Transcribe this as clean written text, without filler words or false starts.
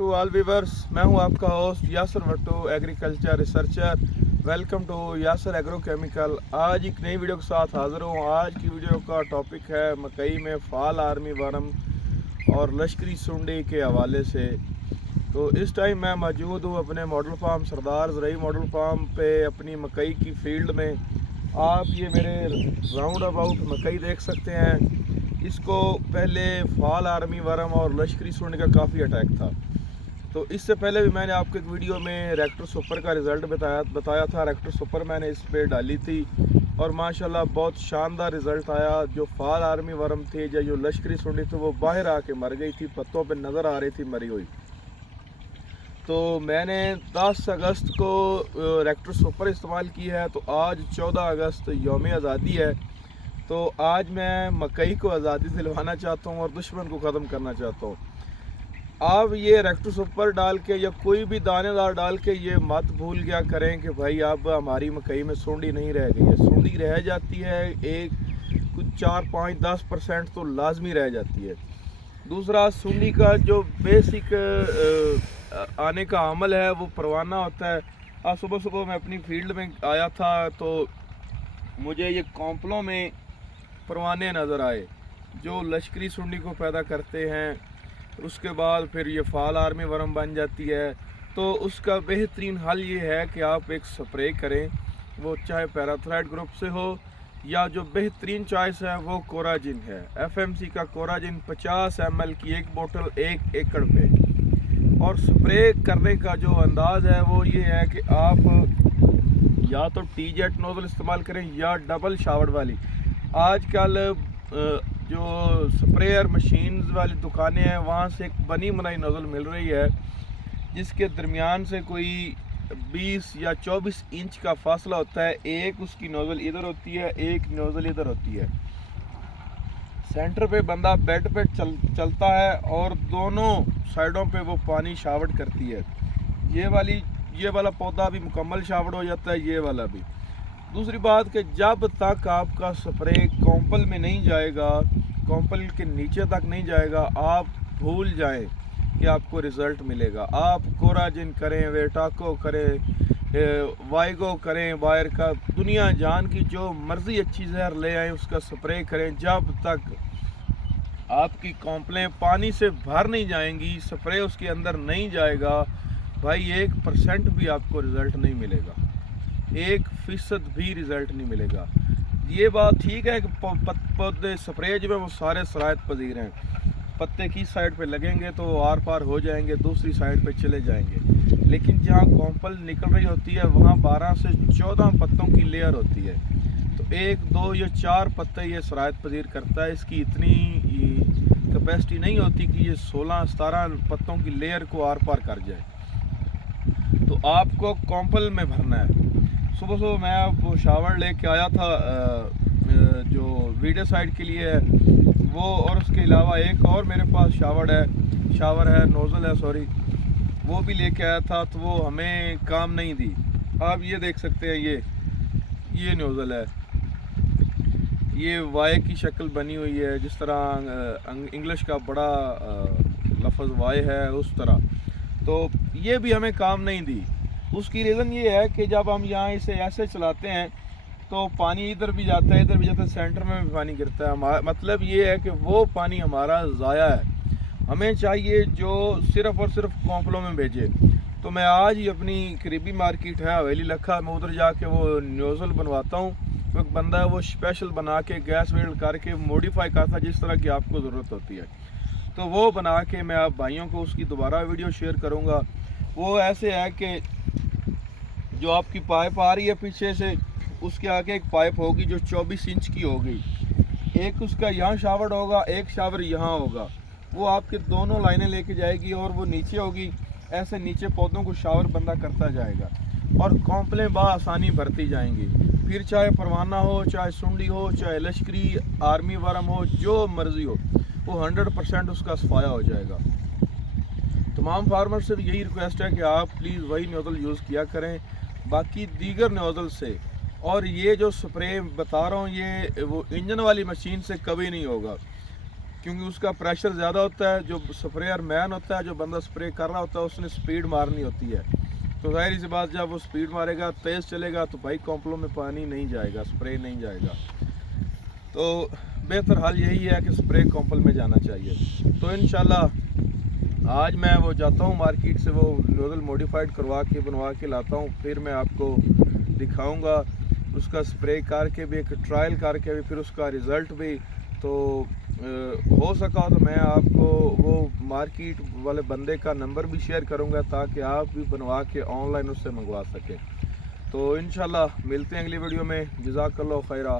To all viewers. मैं हूं आपका host Yasir Bhutto, agriculture researcher. Welcome to Yasir agro chemical. आज एक नई वीडियो के साथ हाज़िर हूं। आज की वीडियो का टॉपिक है मकई में फाल आर्मी वर्म और लश्करी सुंडी के हवाले से। तो इस टाइम मैं मौजूद हूं अपने मॉडल फार्म सरदार ज़रई मॉडल फार्म पे, अपनी मकई की फील्ड में। आप ये मेरे राउंड अबाउट मकई देख सकते हैं। इसको पहले फाल आर्मी वर्म और लश्करी सुंडी का काफ़ी अटैक था। तो इससे पहले भी मैंने आपको एक वीडियो में रेक्टर सुपर का रिज़ल्ट बताया था। रेक्टर सुपर मैंने इस पर डाली थी और माशाल्लाह बहुत शानदार रिज़ल्ट आया। जो फाल आर्मी वर्म थे या जो लश्करी सुंडी थी वो बाहर आके मर गई थी, पत्तों पे नज़र आ रही थी मरी हुई। तो मैंने 10 अगस्त को रेक्टर सुपर इस्तेमाल की है। तो आज 14 अगस्त यौम आज़ादी है। तो आज मैं मकई को आज़ादी दिलवाना चाहता हूँ और दुश्मन को ख़त्म करना चाहता हूँ। आप ये रेक्टर सुपर डाल के या कोई भी दानेदार डाल के ये मत भूल गया करें कि भाई अब हमारी मकई में सुंडी नहीं रह गई है। सुंडी रह जाती है, एक कुछ 4, 5, 10% तो लाजमी रह जाती है। दूसरा, सुंडी का जो बेसिक आने का अमल है वो परवाना होता है। आज सुबह सुबह मैं अपनी फील्ड में आया था तो मुझे ये कॉम्पलों में परवाने नज़र आए जो लश्करी सुंडी को पैदा करते हैं। उसके बाद फिर ये फाल आर्मी वर्म बन जाती है। तो उसका बेहतरीन हल ये है कि आप एक स्प्रे करें, वो चाहे पैराथ्राइड ग्रुप से हो या जो बेहतरीन चॉइस है वो कोराजिन है। एफएमसी का कोराजिन 50 ml की एक बोतल 1 एकड़ पे। और स्प्रे करने का जो अंदाज़ है वो ये है कि आप या तो टी-जेट नोज़ल इस्तेमाल करें या डबल शावर्ड वाली। आजकल जो स्प्रेयर मशीन्स वाली दुकानें हैं वहाँ से एक बनी बनाई नोज़ल मिल रही है जिसके दरमियान से कोई 20 या 24 इंच का फासला होता है। एक उसकी नोज़ल इधर होती है, एक नोज़ल इधर होती है। सेंटर पे बंदा बेड पे चलता है और दोनों साइडों पे वो पानी शावर्ड करती है। ये वाला पौधा भी मुकम्मल शावर्ड हो जाता है, ये वाला भी। दूसरी बात कि जब तक आपका स्प्रे कॉम्पल में नहीं जाएगा, कॉम्पल के नीचे तक नहीं जाएगा, आप भूल जाएं कि आपको रिज़ल्ट मिलेगा। आप कोराजिन करें, वेटाको करें, वाइगो करें, वायर का दुनिया जान की जो मर्ज़ी अच्छी जहर ले आएँ उसका स्प्रे करें। जब तक आपकी कॉम्पलें पानी से भर नहीं जाएंगी, स्प्रे उसके अंदर नहीं जाएगा, भाई 1% भी आपको रिज़ल्ट नहीं मिलेगा, 1% भी रिज़ल्ट नहीं मिलेगा। ये बात ठीक है कि पौधे स्प्रे जो है वो सारे सरायत पजीर हैं। पत्ते की साइड पे लगेंगे तो आर पार हो जाएंगे, दूसरी साइड पे चले जाएंगे। लेकिन जहाँ कॉम्पल निकल रही होती है वहाँ 12 से 14 पत्तों की लेयर होती है। तो 1, 2 या 4 पत्ते ये सरायत पजीर करता है। इसकी इतनी कैपेसिटी नहीं होती कि ये 16-17 पत्तों की लेयर को आर पार कर जाए। तो आपको कॉम्पल में भरना है। सुबह सुबह मैं वो शावर लेके आया था जो वीडियो साइड के लिए है वो, और उसके अलावा एक और मेरे पास शावर है नोज़ल है सॉरी, वो भी लेके आया था। तो वो हमें काम नहीं दी। आप ये देख सकते हैं, ये नोज़ल है, ये वाई की शक्ल बनी हुई है, जिस तरह इंग्लिश का बड़ा लफ्ज़ वाई है उस तरह। तो ये भी हमें काम नहीं दी। उसकी रीज़न ये है कि जब हम यहाँ इसे ऐसे चलाते हैं तो पानी इधर भी जाता है, इधर भी जाता है, सेंटर में भी पानी गिरता है। मतलब ये है कि वो पानी हमारा ज़ाया है। हमें चाहिए जो सिर्फ़ और सिर्फ कॉम्पलों में भेजे। तो मैं आज ही अपनी करीबी मार्केट है हवेली लखा, मैं उधर जाके वो नोज़ल बनवाता हूँ। एक बंदा है वो स्पेशल बना के गैस वेल्ड करके मॉडिफाई करता है जिस तरह की आपको ज़रूरत होती है। तो वो बना के मैं आप भाइयों को उसकी दोबारा वीडियो शेयर करूँगा। वो ऐसे है कि जो आपकी पाइप आ रही है पीछे से, उसके आगे एक पाइप होगी जो 24 इंच की होगी। एक उसका यहाँ शावर होगा, एक शावर यहाँ होगा। वो आपके दोनों लाइनें लेके जाएगी और वो नीचे होगी। ऐसे नीचे पौधों को शावर बंदा करता जाएगा और कॉम्पलें बआसानी भरती जाएंगी। फिर चाहे परवाना हो, चाहे सुंडी हो, चाहे लश्करी आर्मी वर्म हो, जो मर्ज़ी हो, वो 100% उसका सफाया हो जाएगा। तमाम फार्मर से यही रिक्वेस्ट है कि आप प्लीज़ वही नोज़ल यूज़ किया करें, बाकी दीगर नोज़ल से। और ये जो स्प्रे बता रहा हूँ ये वो इंजन वाली मशीन से कभी नहीं होगा। کیونکہ اس کا پریشر زیادہ ہوتا ہے. جو سپریئر مین ہوتا ہے, جو بندہ سپرے کر رہا ہوتا ہے, اس نے سپیڈ مارنی ہوتی ہے. تو ظاہر سی بات جب وہ سپیڈ مارے گا, تیز چلے گا, تو بھائی کمپلوں میں پانی نہیں جائے گا, سپرے نہیں جائے گا. تو بہتر حال یہی ہے کہ سپرے کمپل میں جانا چاہیے. تو انشاءاللہ آج میں وہ جاتا ہوں مارکیٹ سے, وہ نوزل موڈیفائڈ کروا کے بنوا کے لاتا ہوں. پھر میں آپ کو دکھاؤں گا اس کا سپرے کر کے بھی, ایک ٹرائل کر کے بھی, پھر اس کا رزلٹ بھی. تو ہو سکا تو میں آپ کو وہ مارکیٹ والے بندے کا نمبر بھی شیئر کروں گا تاکہ آپ بھی بنوا کے آن لائن اس سے منگوا سکیں. تو انشاءاللہ ملتے ہیں اگلی ویڈیو میں. جزاک اللہ خیرہ.